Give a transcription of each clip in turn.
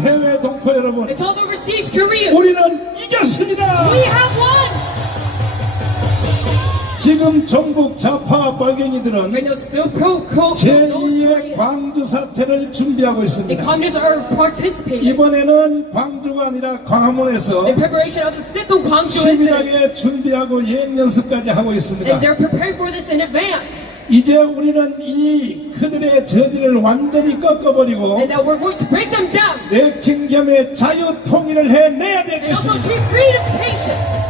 해외 동포 여러분, And to all the overseas Koreans, 우리는 이겼습니다. we have won! 지금 전국 좌파 빨갱이들은 Right now, the pro-North 제2의 Koreans, 광주 사태를 준비하고 the 있습니다. communists are participating 이번에는 광주가 아니라 광화문에서 in preparation of the second Gwangju incident. 치밀하게 준비하고 예행 연습까지 하고 있습니다. And they're preparing for this in advance. 이제 우리는 이 그들의 저지를 완전히 꺾어버리고 And now we're going to break them down. 내킹 겸의 자유 통일을 해내야 될 And also 것입니다. achieve freedomcation.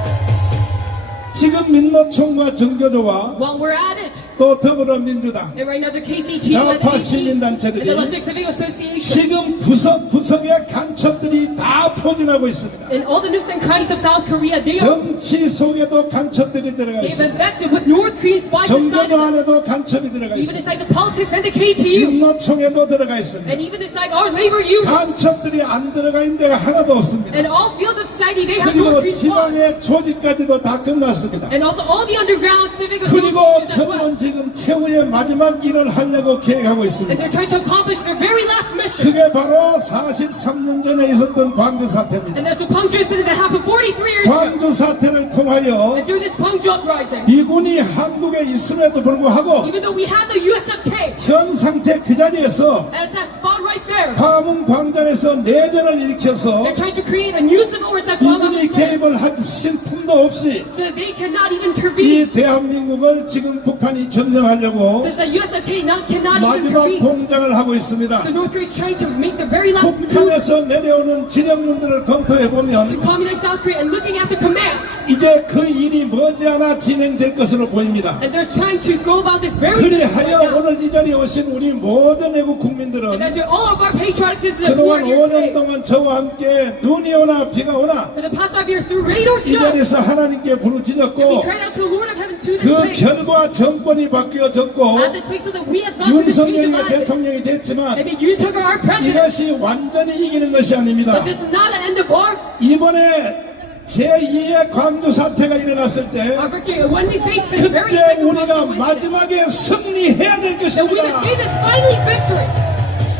지금 민노총과 정교조와 While we're at it, 또 더불어민주당, and right now the KCT, 좌파 and the 시민단체들이 Electric Civic Association, 지금 구석구석의 간첩들이 다 포진하고 있습니다. and all the nooks and crannies of South Korea, they are 정치 속에도 간첩들이 들어가 they've 있습니다. infected with North Korean spies inside 정교조 of them, 안에도 간첩이 들어가 even 있습니다. inside the politics and the KTU, 민노총에도 들어가 있습니다. and even inside our labor unions, 간첩들이 안 들어가 있는 데가 하나도 없습니다. and all fields of society, they have North 그리고 Korean spies, 지방의 조직까지도 다 끝났습니다. and also all the underground civic 그리고 associations as well. 저들은 지금 최후의 마지막 일을 하려고 계획하고 And 있습니다. they're trying to accomplish their very last mission. 그게 바로 43년 전에 있었던 광주 And 사태입니다. that's the Gwangju incident that happened 43 years ago. 광주 사태를 통하여 And through this Gwangju uprising, 미군이 한국에 있음에도 불구하고 even though we had the USFK 현 상태 그 자리에서 at that spot right there, 광화문 광장에서 내전을 일으켜서 they're trying to create a new civil war at 미군이 Gwangju 개입을 하실 틈도 없이 so that they cannot even 이 intervene. 대한민국을 지금 북한이 점령하려고 So that the USFK cannot even 마지막 intervene. 공작을 하고 있습니다. So North Korea is trying to make the very last move 북한에서 내려오는 지령문들을 검토해 보면 to communist South Korea and looking at the commands. 이제 그 일이 머지않아 진행될 것으로 보입니다. And they're trying to go about this very right 그리하여 now. 오늘 이 자리에 오신 우리 모든 외국 And 국민들은 as all of our patriotic citizens who are 그동안 here 5년 today, 동안 저와 함께 눈이 오나 비가 오나 for the past 5 years through rain or 이 snow, 자리에서 하나님께 we 부르짖었고 cried out to the Lord of Heaven to this 그 place. 결과 정권이 바뀌어졌고 At this place so that we have gone through this change of 윤석열이 life. 대통령이 됐지만 And Yoon Suk-yeol our president. 이것이 완전히 이기는 것이 아닙니다. But this is not an end of our 이번에 제2의 광주 사태가 일어났을 때 victory. When we face this very 그때 second 우리가 Gwangju incident, 마지막에 승리해야 될 that we must 것입니다. gain this finally victory.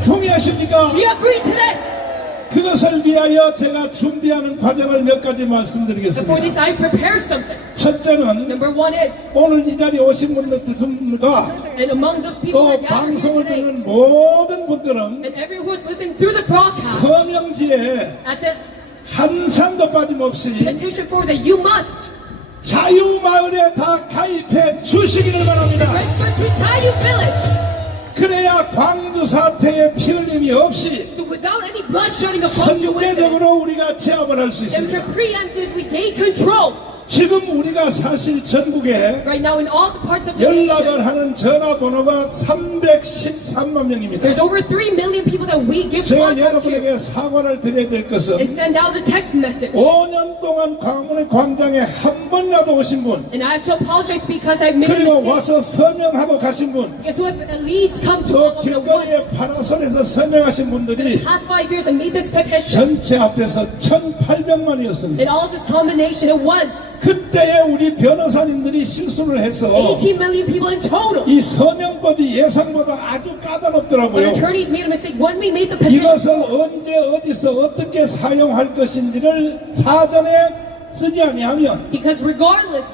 동의하십니까? Do you agree to this? 그것을 위하여 제가 준비하는 과정을 몇 가지 For 말씀드리겠습니다. this, I prepare something. 첫째는 Number one is, 오늘 이 자리에 오신 분들과 and among those people who 또 are gathered here 방송을 today, 듣는 모든 분들은 and everyone who is listening through the broadcast, 서명지에 at the 한 산도 빠짐없이 petition for that you must 자유마을에 다 가입해 주시기를 바랍니다. register to Tayu Village. 그래야 광주 사태에 피 흘림이 없이 So without any bloodshedding of Gwangju incident, 선제적으로 우리가 제압을 할 수 and to 있습니다. preemptively gain control. 지금 우리가 사실 전국에 Right now, in all the parts of the nation, 연락을 하는 전화번호가 313만 명입니다. there's over 3 million people that we give 제가 contact to 여러분에게 사과를 드려야 될 것은 and send out a text message. 5년 동안 광화문의 광장에 한 번이라도 오신 분, And I have to apologize because I've made a 그리고 mistake. 와서 서명하고 가신 분, Because who have at least come to 또 all of the once 길거리에 파라솔에서 서명하신 in the 분들이 past 5 years and made this petition. 전체 앞에서 1,800만이었습니다. And all of this combination, it was 그때에 우리 변호사님들이 실수를 해서 18 million people in total. 이 서명법이 예상보다 아주 But 까다롭더라고요. attorneys made a mistake. When we made the petition, 이것을 언제 어디서 어떻게 사용할 것인지를 사전에 쓰지 아니하면, because regardless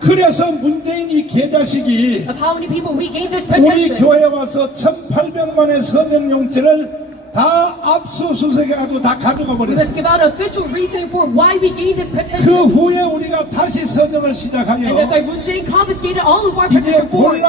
그래서 문재인 이 개자식이 of how many people we gave this 우리 petition, 교회에 와서 1,800만의 서명용지를 다 압수수색해가지고 다 가져가 we must 버렸어요. give out official reasoning for why we gave this 그 petition. 후에 우리가 다시 서명을 And 시작하여 that's why Moon Jae confiscated all of our 이제 petition forms.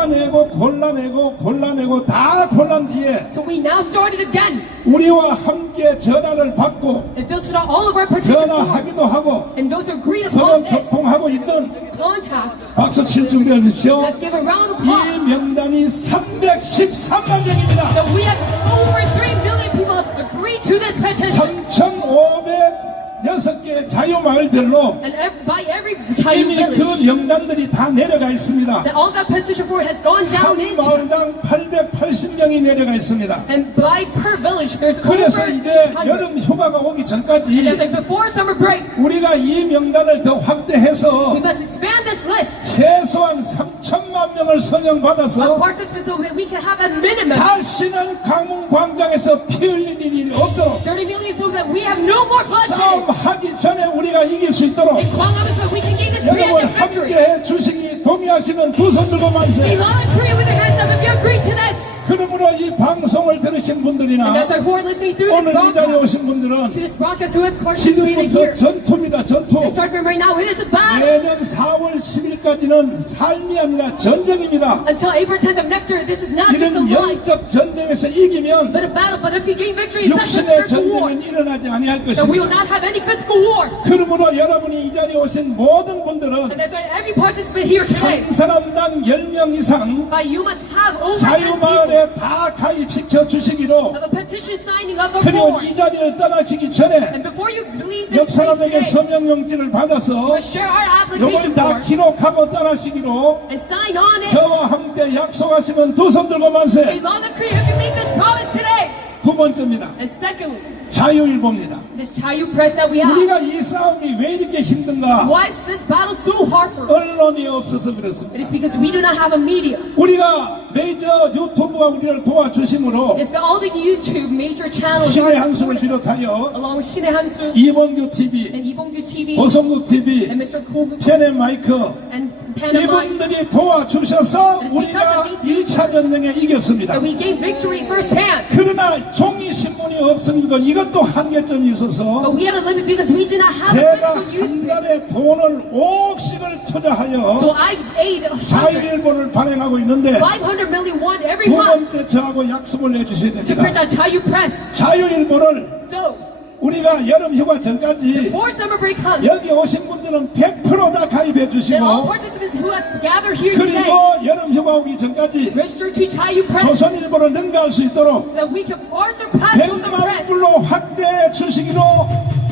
골라내고 다 골란 뒤에 So we now started again 우리와 함께 전화를 받고 and filtered out all of our petition 전화하기도 forms. 하고 And those who agreed 서로 upon this 교통하고 있던 contact, 박수 칠 준비해 주십시오. let's give a round of 이 applause. 명단이 313만 명입니다. That we have over 3 million people have agreed to this petition. 3,500 6개 자유마을별로 And by every Chayu 이미 그 village, 명단들이 다 내려가 있습니다. that all that petition for has gone down 한 into. 마을당 880명이 내려가 있습니다. And by per village, there's over 그래서 이제 800. 여름 휴가가 오기 And 전까지 there's like before summer break, 우리가 이 명단을 더 확대해서 we must expand this list 최소한 3천만 명을 of 선정받아서 participants so that we can have a minimum 다시는 강문광장에서 피 흘릴 일이 없도록 30 million so that we have no more bloodshed. 싸움하기 전에 우리가 이길 수 있도록 In Guangzhou so we can gain this 여러분 preemptive victory. 함께해 주시기 동의하시면 두 손 들고 We 만세. all agree with your hands up if you agree to this. 그러므로 이 방송을 들으신 And 분들이나 that's why who are listening through this 오늘 이 자리에 broadcast, 오신 분들은 to this broadcast who have participated 지금부터 here. 전투입니다. 전투. And start from right now, it is a battle. 내년 4월 10일까지는 삶이 아니라 전쟁입니다. Until April 10th of next year, this is not just a 이런 life, 영적 전쟁에서 이기면 but a battle. But if we gain victory, it's not just 육신의 spiritual war. 전쟁은 일어나지 아니할 That we will 것입니다. not have any physical war. 그러므로 여러분이 이 자리에 오신 모든 분들은 And that's why every participant here today, 한 사람당 10명 이상 by you must have over 10 people 자유마을에 다 가입시켜 주시기로 of a petition signing of the 그리고 form. 이 자리를 떠나시기 전에 And before you leave 옆 this place 사람에게 today, 서명용지를 받아서 you must share our application 이걸 다 form 기록하고 떠나시기로 and sign on it. 저와 함께 약속하시면 두 손 들고 만세. A law of creation can make this promise today. 두 번째입니다. And secondly, 자유일보입니다. this Chayu press that we have. 우리가 이 싸움이 왜 이렇게 힘든가? Why is this battle so hard for us? 언론이 없어서 그렇습니다. It is because we do not have a media. 우리가 메이저 유튜브가 우리를 도와주심으로 It's all the YouTube major channels 신의 are 한수를 supporting us, 비롯하여 along with Shinee Hansu 이범규 TV, and Ibongyu TV 보성국 TV, and Mr. Kogu 편의 마이크 and Panama. 이분들이 도와주셔서 우리가 1차 전쟁에 이겼습니다. And we gained victory firsthand. 그러나 종이 신문이 없으니까 이것도 한계점이 있어서 But we had a limit because we did not have a 제가 physical 한 newspaper. 달에 돈을 5억씩을 So 투자하여 I aid 자유일보를 발행하고 있는데 500 million won every 두 month 번째 저하고 약속을 해주셔야 to 됩니다. print out Chayu Press. 자유일보를 So, 우리가 여름 휴가 전까지 before summer break comes, 여기 오신 분들은 100% 다 가입해 then all 주시고 participants who have gathered here today 그리고 여름 휴가 오기 전까지 register to Chayu Press 조선일보를 능가할 수 있도록 so that we can far surpass Chosun 100만 Press. 불로 확대해 주시기로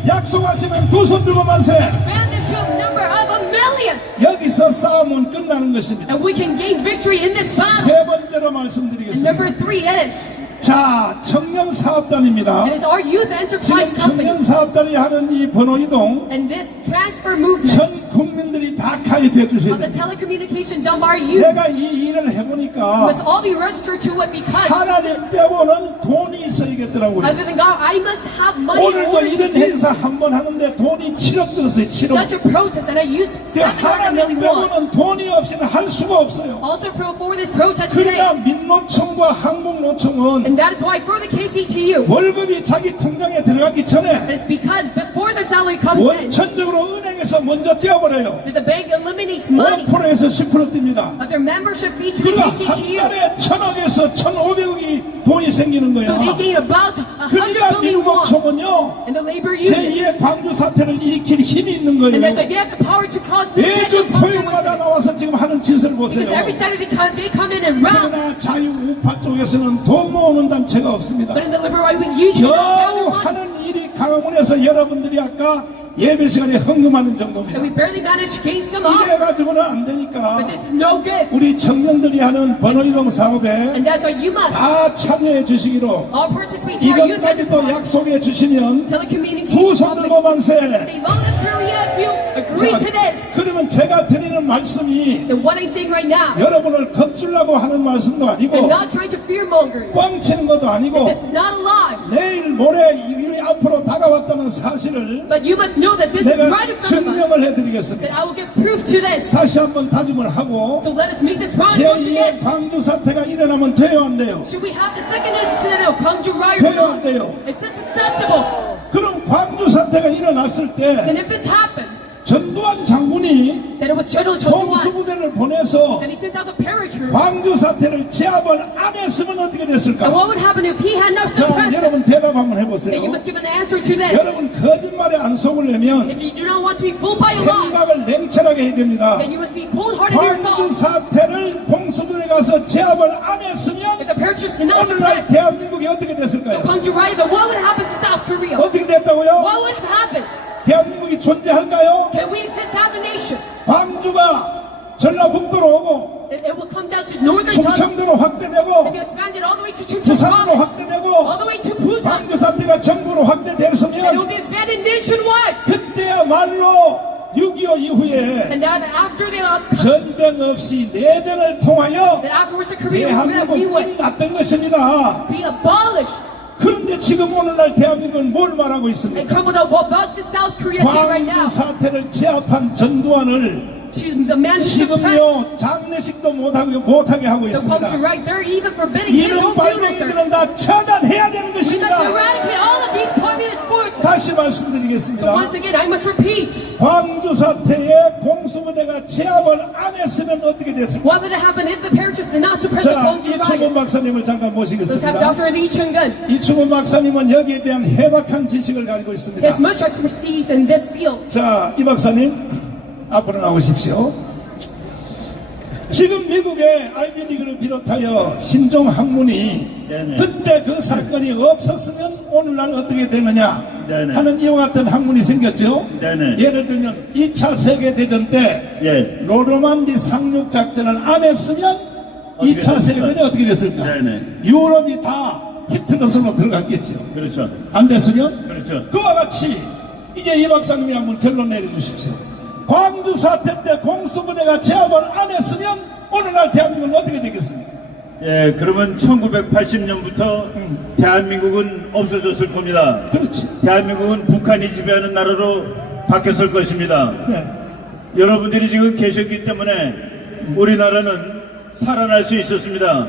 약속하시면 두 손 들고 만세. Expand this to a number of a million. 여기서 싸움은 끝나는 것입니다. And we can gain victory in this battle. 세 번째로 And 말씀드리겠습니다. number 3 is, 자, 청년사업단입니다. it is our youth enterprise 지금 company. 청년사업단이 하는 이 번호이동 And this transfer movement 전 국민들이 다 가입해 주셔야 of the 됩니다. telecommunication done by our youth 내가 이 일을 해보니까 must all be registered to it because 하나님 빼고는 돈이 있어야겠더라고요. other than God, I must have money in 오늘도 order to 이런 do 행사 한 번 하는데 돈이 7억 들었어요. 7억. such a protest, and I use 700 하나님 million won. 빼고는 돈이 없이는 할 수가 없어요. Also for this protest today, 그러나 민노총과 한국노총은 and that is why for the KCTU, 월급이 자기 통장에 들어가기 전에 it's because before their salary comes in, 원천적으로 은행에서 먼저 떼어버려요. that the bank eliminates money 5%에서 10% 뗍니다. of their membership fee to the 그러니까 한 KCTU. 달에 1,000억에서 1,500억이 돈이 생기는 거예요. So they gain about 100 그러니까 billion won. 민노총은요 And the labor union, 제2의 광주 사태를 일으킬 힘이 있는 and that's 거예요. why they have the power to cause the 매주 second 토요일마다 controversy. 나와서 지금 하는 짓을 보세요. Because every Saturday they come in and round. 그러나 자유우파 쪽에서는 돈 모으는 단체가 없습니다. But in the liberal right wing, you 겨우 gather money. 하는 일이 강화문에서 여러분들이 아까 예배 시간에 헌금하는 정도입니다. And we barely managed to gain some up. 이래 가지고는 안 되니까 But this is no good. 우리 청년들이 하는 번호이동 사업에 And that's why you must 다 참여해 주시기로 all participate in our youth 이것까지도 enterprise. 약속해 주시면 Telecommunications 두 손 company. 들고 만세. Say, long live Korea if you agree to this. 그러면 제가 드리는 말씀이 And what I'm saying right now, 여러분을 겁주려고 하는 말씀도 I'm 아니고 not trying to fearmonger. 꽝치는 것도 아니고 This is not a lie. 내일 모레 이 앞으로 다가왔다는 사실을 But you must know that this is 내가 right in front of us. 증명을 That 해드리겠습니다. I will give proof to this. 다시 한번 다짐을 하고 So let us make this promise once 제2의 again. 광주 사태가 일어나면 돼요 안 돼요? Should we have the second incident of Gwangju riot? 돼요 안 돼요? Is this acceptable? 그럼 광주 사태가 일어났을 때 Then if this happens, 전두환 장군이 then it was Chedol Chedol 홍수부대를 보내서 Then he sent out the paratroopers. 광주 사태를 제압을 안 했으면 어떻게 And 됐을까? what would happen if he had not 자, suppressed them? 여러분 대답 한번 Then 해보세요. you must give an answer to this. 여러분 거짓말에 안 속으려면 If you do not want to be fooled by a lie, 생각을 냉철하게 해야 됩니다. then you must be cold-hearted in your 광주 thoughts. 사태를 홍수부대 가서 제압을 안 했으면 If the paratroopers did not 오늘날 suppress 대한민국이 어떻게 the 됐을까요? Gwangju riot, then what would happen to South Korea? 어떻게 됐다고요? What would have happened? 대한민국이 존재할까요? Can we exist as a nation? 광주가 전라북도로 오고 It will come down to northern China 충청도로 확대되고 and be expanded all the way to Chungcheong 부산으로 province, 확대되고 all the way to Busan, 광주 사태가 전국으로 and it will 확대됐으면 be expanded nationwide. 그때야말로 6.25 이후에 And that after the 전쟁 없이 내전을 통하여 that afterwards the Korean War, we 대한민국이 would 끝났던 것입니다. be abolished. 그런데 지금 오늘날 대한민국은 뭘 말하고 And 있습니까? crumbled up about to South Korea say right now 광주 사태를 제압한 전두환을 to the man who suppressed 지금요 장례식도 못하게 하고 the 있습니다. function right there, even forbidding his 이런 own funeral service. 빨갱이들은 다 처단해야 되는 We must 것입니다. eradicate all of these communist forces. 다시 So 말씀드리겠습니다. once again, I must repeat, 광주 사태에 공수부대가 제압을 안 했으면 어떻게 됐습니까? what would have happened if the parachutes did not suppress the 자, Gwangju 이충원 riot? 박사님을 잠깐 Let's have 모시겠습니다. Dr. Lee Chung-gun. 이충원 박사님은 여기에 대한 해박한 지식을 가지고 있습니다. He has much expertise in this field. 자, 이 박사님 앞으로 나오십시오. 지금 미국의 아이비리그를 비롯하여 신종 학문이 네네. 그때 그 사건이 없었으면 오늘날 어떻게 되느냐 네네. 하는 이와 같은 학문이 생겼죠. 네네. 예를 들면 2차 세계대전 때 예. 노르만디 상륙 작전을 안 했으면 어떻게 2차 됐을까요? 세계대전이 어떻게 됐을까? 네네. 유럽이 다 히틀러 손으로 들어갔겠죠. 그렇죠. 안 됐으면? 그렇죠. 그와 같이 이제 이 박사님이 한번 결론 내려주십시오. 광주 사태 때 공수부대가 제압을 안 했으면 오늘날 대한민국은 어떻게 되겠습니까? 예, 그러면 1980년부터 대한민국은 없어졌을 겁니다. 그렇지. 대한민국은 북한이 지배하는 나라로 바뀌었을 것입니다. 네. 여러분들이 지금 계셨기 때문에 우리나라는 살아날 수 있었습니다.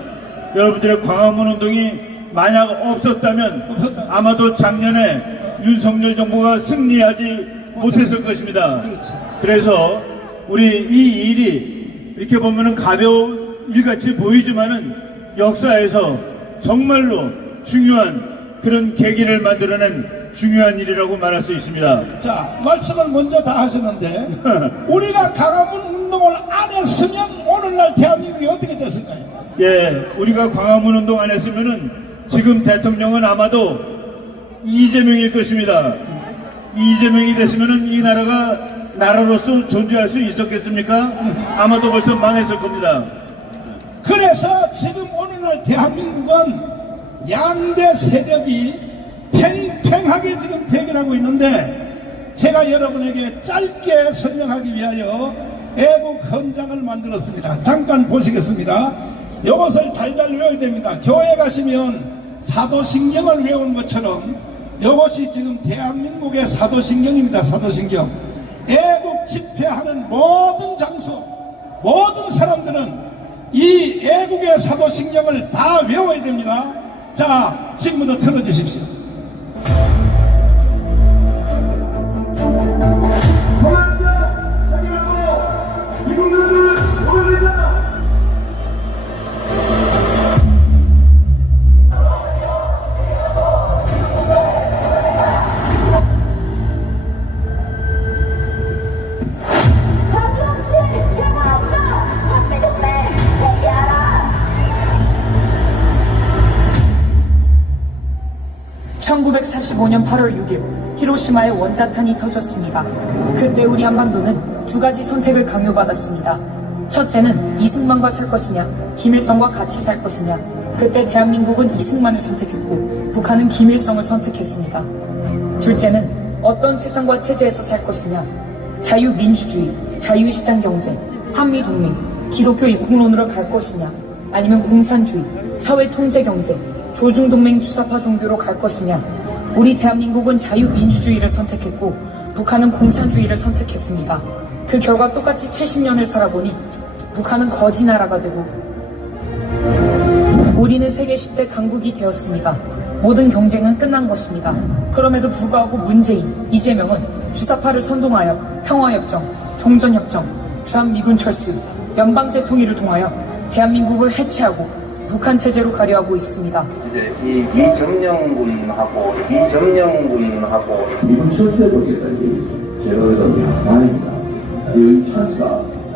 여러분들의 광화문 운동이 만약 없었다면 아마도 작년에 윤석열 정부가 승리하지 못했을 것입니다. 그래서 우리 이 일이 이렇게 보면은 가벼운 일같이 보이지만은 역사에서 정말로 중요한 그런 계기를 만들어낸 중요한 일이라고 말할 수 있습니다. 자, 말씀을 먼저 다 하셨는데 우리가 광화문 운동을 안 했으면 오늘날 대한민국이 어떻게 됐을까요? 예, 우리가 광화문 운동 안 했으면은 지금 대통령은 아마도 이재명일 것입니다. 이재명이 됐으면은 이 나라가 나라로서 존재할 수 있었겠습니까? 아마도 벌써 망했을 겁니다. 그래서 지금 오늘날 대한민국은 양대 세력이 팽팽하게 지금 대결하고 있는데 제가 여러분에게 짧게 설명하기 위하여 애국 헌장을 만들었습니다. 잠깐 보시겠습니다. 이것을 달달 외워야 됩니다. 교회 가시면 사도신경을 외우는 것처럼 이것이 지금 대한민국의 사도신경입니다. 사도신경. 애국 집회하는 모든 장소, 모든 사람들은 이 애국의 사도신경을 다 외워야 됩니다. 자, 지금부터 틀어주십시오. (1945년 8월 6일) 히로시마에 원자탄이 터졌습니다. 그때 우리 한반도는 두 가지 선택을 강요받았습니다. 첫째는 이승만과 살 것이냐, 김일성과 같이 살 것이냐. 그때 대한민국은 이승만을 선택했고 북한은 김일성을 선택했습니다. 둘째는 어떤 세상과 체제에서 살 것이냐, 자유민주주의, 자유시장 경제, 한미동맹, 기독교 입국론으로 갈 것이냐, 아니면 공산주의, 사회통제경제, 조중동맹 주사파 종교로 갈 것이냐. 우리 대한민국은 자유민주주의를 선택했고 북한은 공산주의를 선택했습니다. 그 결과 똑같이 70년을 살아보니 북한은 거지 나라가 되고 우리는 세계 10대 강국이 되었습니다. 모든 경쟁은 끝난 것입니다. 그럼에도 불구하고 문재인, 이재명은 주사파를 선동하여 평화협정, 종전협정, 주한미군 철수, 연방제 통일을 통하여 대한민국을 해체하고 북한 체제로 가려하고 있습니다. 이제 이 미점령군하고 미국 철수해 보겠다는 얘기죠. 제가 그래서 다행이다.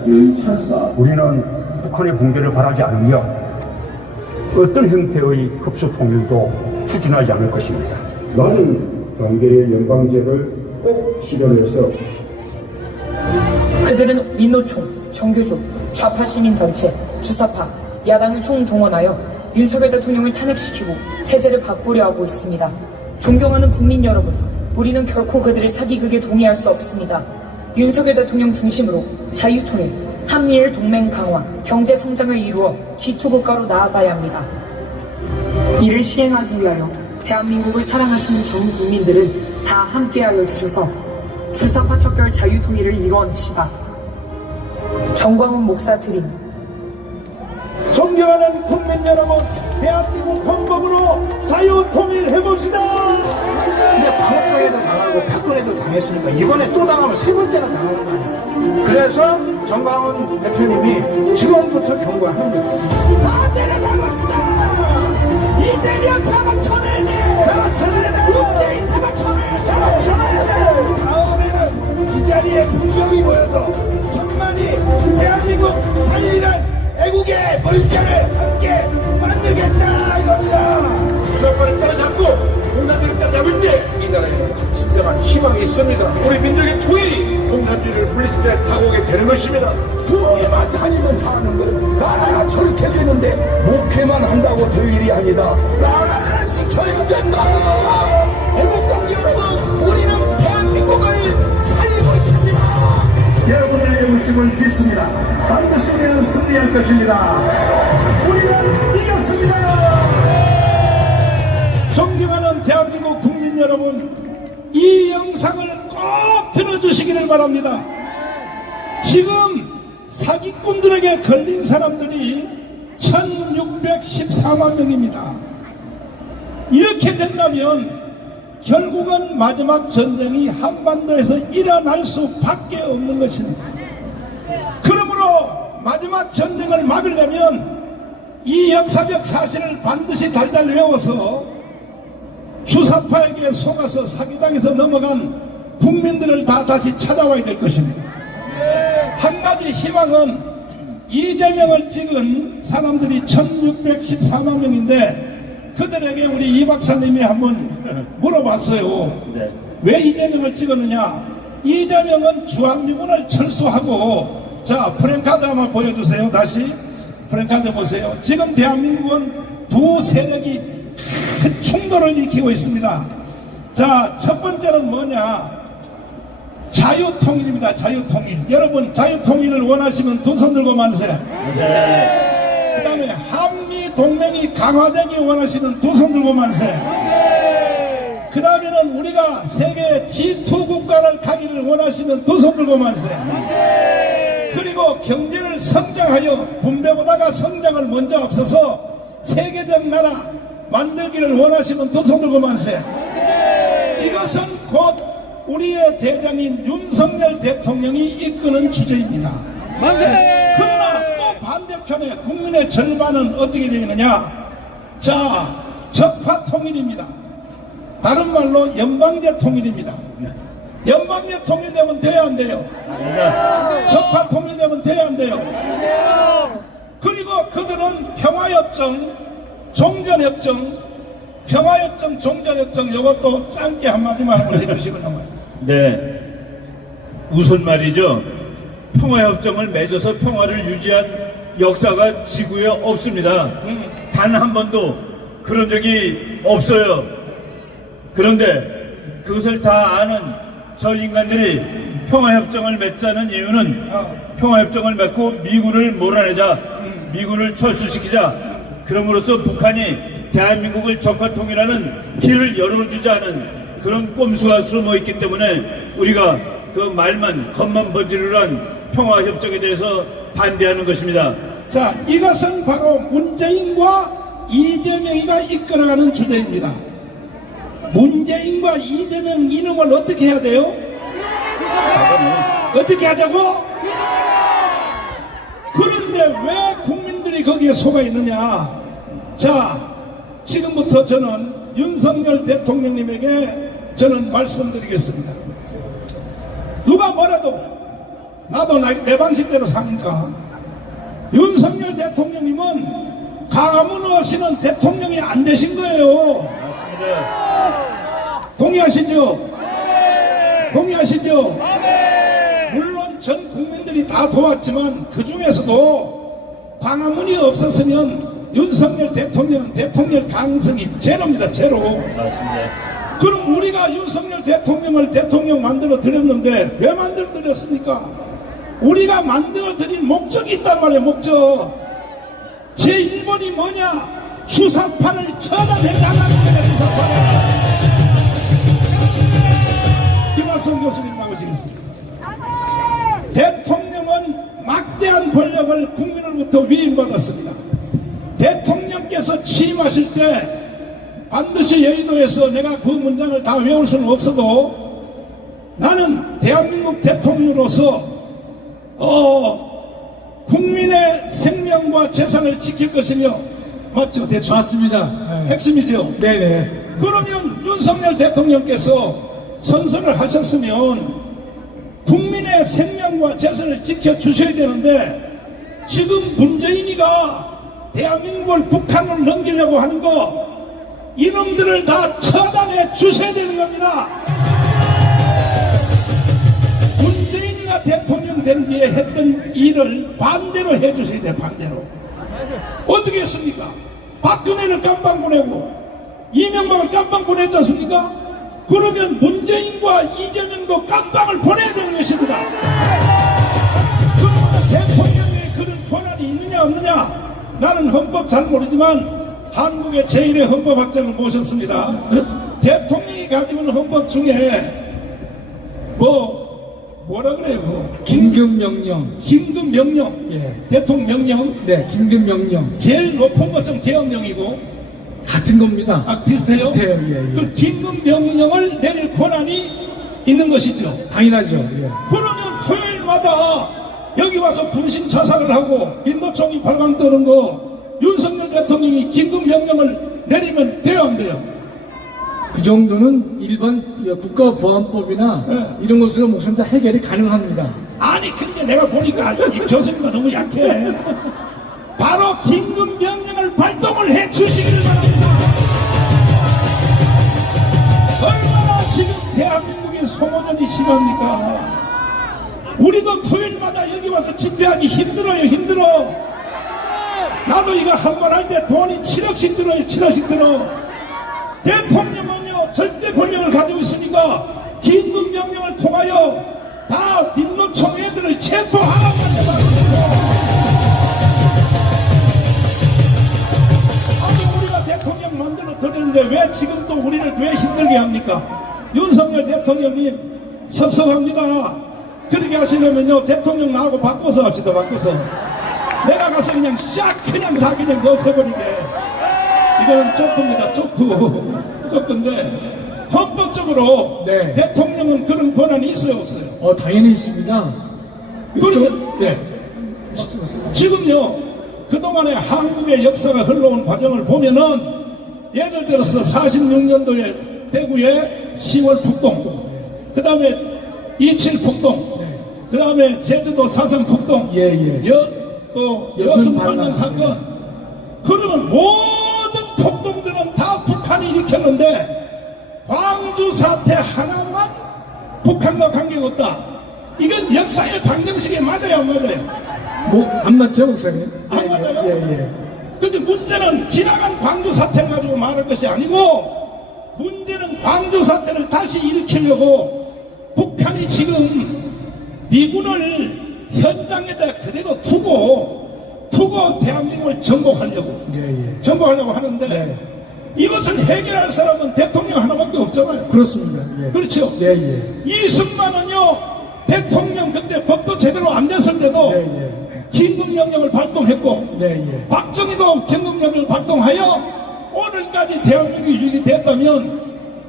여의 찬스다. 우리는 북한의 붕괴를 바라지 않으며 어떤 형태의 흡수 통일도 추진하지 않을 것입니다. 나는 연계의 연방제를 꼭 시련에서 그들은 민노총, 정교조, 좌파 시민단체, 주사파, 야당을 총동원하여 윤석열 대통령을 탄핵시키고 체제를 바꾸려 하고 있습니다. 존경하는 국민 여러분, 우리는 결코 그들의 사기극에 동의할 수 없습니다. 윤석열 대통령 중심으로 자유통일, 한미일 동맹 강화, 경제 성장을 이루어 G2 국가로 나아가야 합니다. 이를 시행하기 위하여 대한민국을 사랑하시는 전 국민들은 다 함께하여 주셔서 주사파 척결 자유통일을 이루어냅시다. 정광훈 목사 드림. 존경하는 국민 여러분, 대한민국 헌법으로 자유통일해봅시다. 이제 박근혜도 당하고 박근혜도 당했으니까 이번에 또 당하면 세 번째나 당하는 거 아니야. 그래서 정광훈 대표님이 지금부터 경고하는 거예요. 다 데려가봅시다. 이재명 잡아쳐내야 돼. 잡아쳐내야 돼. 문재인 잡아쳐내야 돼. 잡아쳐내야 돼. 다음에는 이 자리에 분명히 모여서 천만이 대한민국 살리는 애국의 물결을 함께 만들겠다 이겁니다. 주사파를 따라잡고 공산주의를 따라잡을 때 이 나라에 진정한 희망이 있습니다. 우리 민족의 통일이 공산주의를 물리칠 때 다가오게 되는 것입니다. 교회만 다니면 다 하는 거예요. 나라가 저렇게 되는데 목회만 한다고 될 일이 아니다. 나라를 지켜야 된다. 애국당 여러분, 우리는 대한민국을 살리고 있습니다. 여러분의 의심을 믿습니다. 반드시 우리는 승리할 것입니다. 우리는 이겼습니다. 존경하는 대한민국 국민 여러분, 이 영상을 꼭 들어주시기를 바랍니다. 지금 사기꾼들에게 걸린 사람들이 1614만 명입니다. 이렇게 된다면 결국은 마지막 전쟁이 한반도에서 일어날 수밖에 없는 것입니다. 그러므로 마지막 전쟁을 막으려면 이 역사적 사실을 반드시 달달 외워서 주사파에게 속아서 사기당해서 넘어간 국민들을 다 다시 찾아와야 될 것입니다. 한 가지 희망은 이재명을 찍은 사람들이 1614만 명인데 그들에게 우리 이 박사님이 한번 물어봤어요. 왜 이재명을 찍었느냐? 이재명은 중앙유군을 철수하고, 자, 프랭카드 한번 보여주세요. 다시 프랭카드 보세요. 지금 대한민국은 두 세력이 큰 충돌을 일으키고 있습니다. 자, 첫 번째는 뭐냐? 자유통일입니다. 자유통일. 여러분, 자유통일을 원하시면 두 손 들고 만세. 그 다음에 한미 동맹이 강화되기 원하시는 두 손 들고 만세. 그 다음에는 우리가 세계 G2 국가를 가기를 원하시면 두 손 들고 만세. 그리고 경제를 성장하여 분배보다가 성장을 먼저 앞서서 세계적 나라 만들기를 원하시면 두 손 들고 만세. 이것은 곧 우리의 대장인 윤석열 대통령이 이끄는 주제입니다. 그러나 또 반대편에 국민의 절반은 어떻게 되느냐? 자, 적파 통일입니다. 다른 말로 연방제 통일입니다. 연방제 통일되면 돼야 안 돼요? 적파 통일되면 돼야 안 돼요? 그리고 그들은 평화협정, 종전협정, 평화협정, 종전협정 이것도 짧게 한마디만 한번 해주시고 넘어요. 네. 우선 말이죠. 평화협정을 맺어서 평화를 유지한 역사가 지구에 없습니다. 단 한 번도 그런 적이 없어요. 그런데 그것을 다 아는 저 인간들이 평화협정을 맺자는 이유는 평화협정을 맺고 미군을 몰아내자, 미군을 철수시키자, 그럼으로써 북한이 대한민국을 적화통일하는 길을 열어주자는 그런 꼼수가 숨어 있기 때문에 우리가 그 말만 겉만 번지르르한 평화협정에 대해서 반대하는 것입니다. 자, 이것은 바로 문재인과 이재명이가 이끌어가는 주제입니다. 문재인과 이재명 이놈을 어떻게 해야 돼요? 어떻게 하자고? 그런데 왜 국민들이 거기에 속아 있느냐? 자, 지금부터 저는 윤석열 대통령님에게 저는 말씀드리겠습니다. 누가 뭐라도 나도 내 방식대로 삽니까? 윤석열 대통령님은 가문 없이는 대통령이 안 되신 거예요. 동의하시죠? 동의하시죠? 물론 전 국민들이 다 도왔지만 그 중에서도 광화문이 없었으면 윤석열 대통령은 대통령 가능성이 제로입니다. 제로. 맞습니다. 그럼 우리가 윤석열 대통령을 대통령 만들어 드렸는데 왜 만들어 드렸습니까? 우리가 만들어 드린 목적이 있단 말이에요. 목적. 제1번이 뭐냐? 주사파를 처단해달라는 거예요. 주사파를. 김학성 교수님 나오시겠습니다. 대통령은 막대한 권력을 국민으로부터 위임받았습니다. 대통령께서 취임하실 때 반드시 여의도에서 내가 그 문장을 다 외울 수는 없어도 나는 대한민국 대통령으로서 국민의 생명과 재산을 지킬 것이며, 맞죠? 대충 맞습니다. 핵심이죠. 네네. 그러면 윤석열 대통령께서 선서를 하셨으면 국민의 생명과 재산을 지켜주셔야 되는데 지금 문재인이가 대한민국을 북한으로 넘기려고 하는 거 이놈들을 다 처단해 주셔야 되는 겁니다. 문재인이가 대통령 된 뒤에 했던 일을 반대로 해주셔야 돼요. 반대로. 어떻게 했습니까? 박근혜를 깜빵 보내고 이명박을 깜빵 보냈지 않습니까? 그러면 문재인과 이재명도 깜빵을 보내야 되는 것입니다. 그러면 대통령이 그런 권한이 있느냐 없느냐? 나는 헌법 잘 모르지만 한국의 제1의 헌법학자를 모셨습니다. 대통령이 가지고 있는 헌법 중에 뭐라 그래요? 긴급명령. 긴급명령. 예. 대통령령. 네, 긴급명령. 제일 높은 것은 계엄령이고 같은 겁니다. 아, 비슷해요? 비슷해요. 예, 예. 그 긴급명령을 내릴 권한이 있는 것이죠. 당연하죠. 예. 그러면 토요일마다 여기 와서 분신 자살을 하고 민노총이 발광 뜨는 거 윤석열 대통령이 긴급명령을 내리면 돼요 안 돼요? 그 정도는 일반 국가보안법이나 네. 이런 것으로 무슨 다 해결이 가능합니다. 아니 근데 내가 보니까 이 교수님도 너무 약해. 바로 긴급명령을 발동을 해 주시기를 바랍니다. 얼마나 지금 대한민국의 소모전이 심합니까? 우리도 토요일마다 여기 와서 집회하기 힘들어요. 힘들어. 나도 이거 한 번 할 때 돈이 7억씩 들어요. 7억씩 들어. 대통령은요 절대 권력을 가지고 있으니까 긴급명령을 통하여 다 민노총 애들을 체포하라고 아니 우리가 대통령 만들어 드리는데 왜 지금 또 우리를 왜 힘들게 합니까? 윤석열 대통령님 섭섭합니다. 그렇게 하시려면요 대통령 나하고 바꿔서 합시다. 바꿔서 내가 가서 그냥 샥 그냥 다 그냥 없애버리게. 이거는 쪼크입니다. 쪼크인데 헌법적으로 네. 대통령은 그런 권한이 있어요 없어요? 당연히 있습니다. 그러면 네. 지금요 그동안의 한국의 역사가 흘러온 과정을 보면은 예를 들어서 46년도에 대구에 10월 북동, 그 다음에 27 북동, 그 다음에 제주도 4.3 북동, 예, 예. 또 여순 여순 반란 반란 사건. 그러면 모든 폭동들은 다 북한이 일으켰는데 광주 사태 하나만 북한과 관계가 없다. 이건 역사의 방정식에 맞아요 안 맞아요? 안 맞죠, 목사님? 안 맞아요? 예. 근데 문제는 지나간 광주 사태를 가지고 말할 것이 아니고 문제는 광주 사태를 다시 일으키려고 북한이 지금 미군을 현장에다 그대로 두고 대한민국을 정복하려고 정복하려고 하는데 네. 이것을 해결할 사람은 대통령 하나밖에 없잖아요. 그렇습니다. 예. 그렇죠? 예. 이승만은요 대통령 그때 법도 제대로 안 됐을 때도 긴급명령을 발동했고 예. 박정희도 긴급명령을 발동하여 오늘까지 대한민국이 유지됐다면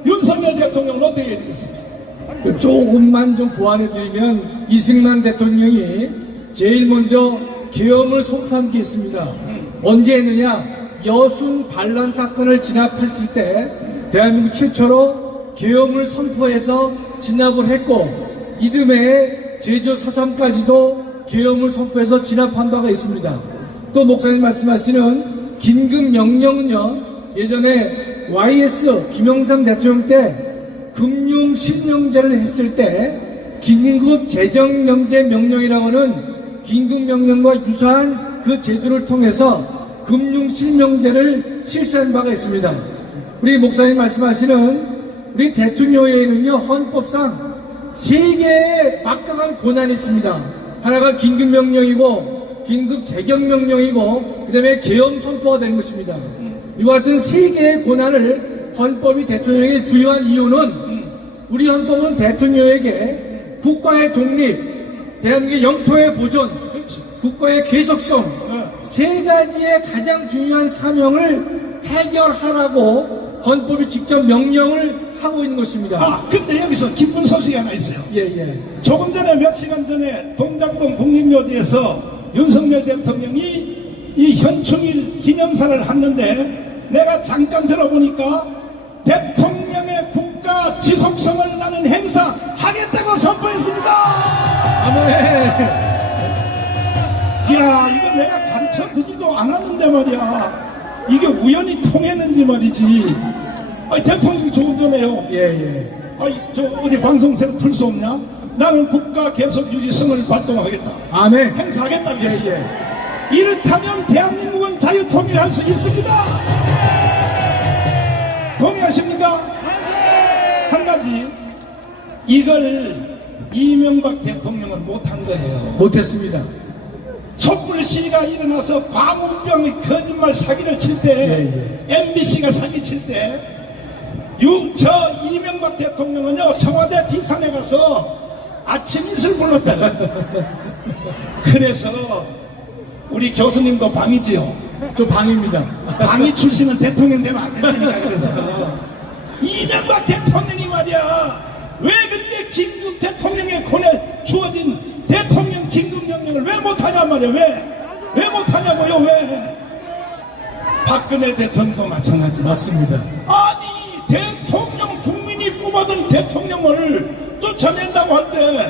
윤석열 대통령은 어떻게 해야 되겠습니까? 조금만 좀 보완해드리면 이승만 대통령이 제일 먼저 계엄을 선포한 게 있습니다. 언제 했느냐? 여순 반란 사건을 진압했을 때 대한민국 최초로 계엄을 선포해서 진압을 했고 이듬해 제주 4.3까지도 계엄을 선포해서 진압한 바가 있습니다. 또 목사님 말씀하시는 긴급명령은요 예전에 YS 김영삼 대통령 때 금융실명제를 했을 때 긴급재정영제 명령이라고 하는 긴급명령과 유사한 그 제도를 통해서 금융실명제를 실시한 바가 있습니다. 우리 목사님 말씀하시는 우리 대통령에는요, 헌법상 세 개의 막강한 권한이 있습니다. 하나가 긴급명령이고, 긴급재경명령이고, 그 다음에 계엄 선포가 되는 것입니다. 이와 같은 세 개의 권한을 헌법이 대통령에게 부여한 이유는 우리 헌법은 대통령에게 국가의 독립, 대한민국의 영토의 보존, 국가의 계속성, 세 가지의 가장 중요한 사명을 해결하라고 헌법이 직접 명령을 하고 있는 것입니다. 근데 여기서 기쁜 소식이 하나 있어요. 예. 조금 전에 몇 시간 전에 동작동 국립묘지에서 윤석열 대통령이 이 현충일 기념사를 했는데 내가 잠깐 들어보니까 대통령의 국가 지속성을 나는 행사 하겠다고 선포했습니다. 아멘. 이야, 이거 내가 가르쳐 주지도 않았는데 말이야. 이게 우연히 통했는지 말이지. 아니, 대통령이 조금 전에요. 예. 아니, 저 어디 방송사로 틀 수 없냐? 나는 국가 계속 유지성을 발동하겠다. 아멘. 행사하겠다 그랬어요. 예. 이렇다면 대한민국은 자유통일할 수 있습니다. 동의하십니까? 한 가지, 이걸 이명박 대통령은 못한 거예요. 못했습니다. 촛불 시위가 일어나서 광우병의 거짓말 사기를 칠 때, MBC가 사기 칠 때, 저 이명박 대통령은요, 청와대 뒷산에 가서 아침 이슬 불렀다. 그래서 우리 교수님도 방이지요. 저 방입니다. 방이 출신은 대통령 되면 안 된다니까. 그래서 이명박 대통령이 말이야, 왜 그때 긴급 대통령의 권에 주어진 대통령 긴급명령을 왜 못하냐 말이야. 왜 못하냐고요. 왜? 박근혜 대통령도 마찬가지. 맞습니다. 아니, 대통령, 국민이 뽑아둔 대통령을 쫓아낸다고 할 때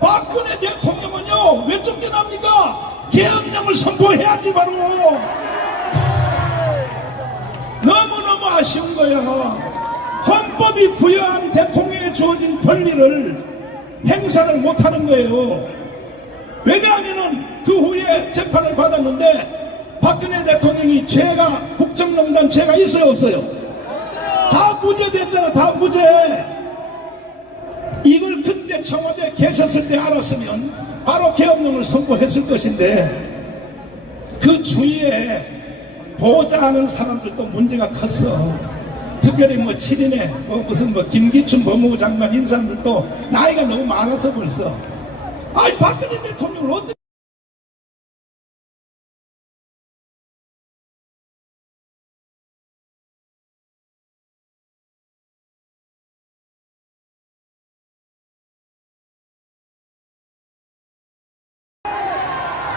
박근혜 대통령은요, 왜 쫓겨납니까? 계엄령을 선포해야지 바로. 너무너무 아쉬운 거야. 헌법이 부여한 대통령에 주어진 권리를 행사를 못하는 거예요. 왜냐하면은 그 후에 재판을 받았는데 박근혜 대통령이 죄가, 국정농단 죄가 있어요 없어요? 다 무죄됐잖아. 다 무죄. 이걸 그때 청와대에 계셨을 때 알았으면 바로 계엄령을 선포했을 것인데 그 주위에 보호자하는 사람들도 문제가 컸어. 특별히 뭐 7인에 무슨 김기춘 법무부 장관 인 사람들도 나이가 너무 많아서 벌써. 아이, 박근혜 대통령을 어떻게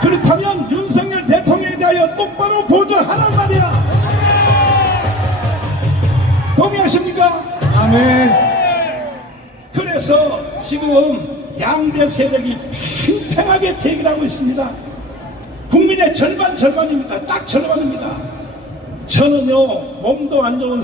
그렇다면 윤석열 대통령에 대하여 똑바로 보좌하란 말이야. 동의하십니까? 아멘. 그래서 지금 양대 세력이 팽팽하게 대결하고 있습니다. 국민의 절반입니다. 딱 절반입니다. 저는요, 몸도 안 좋은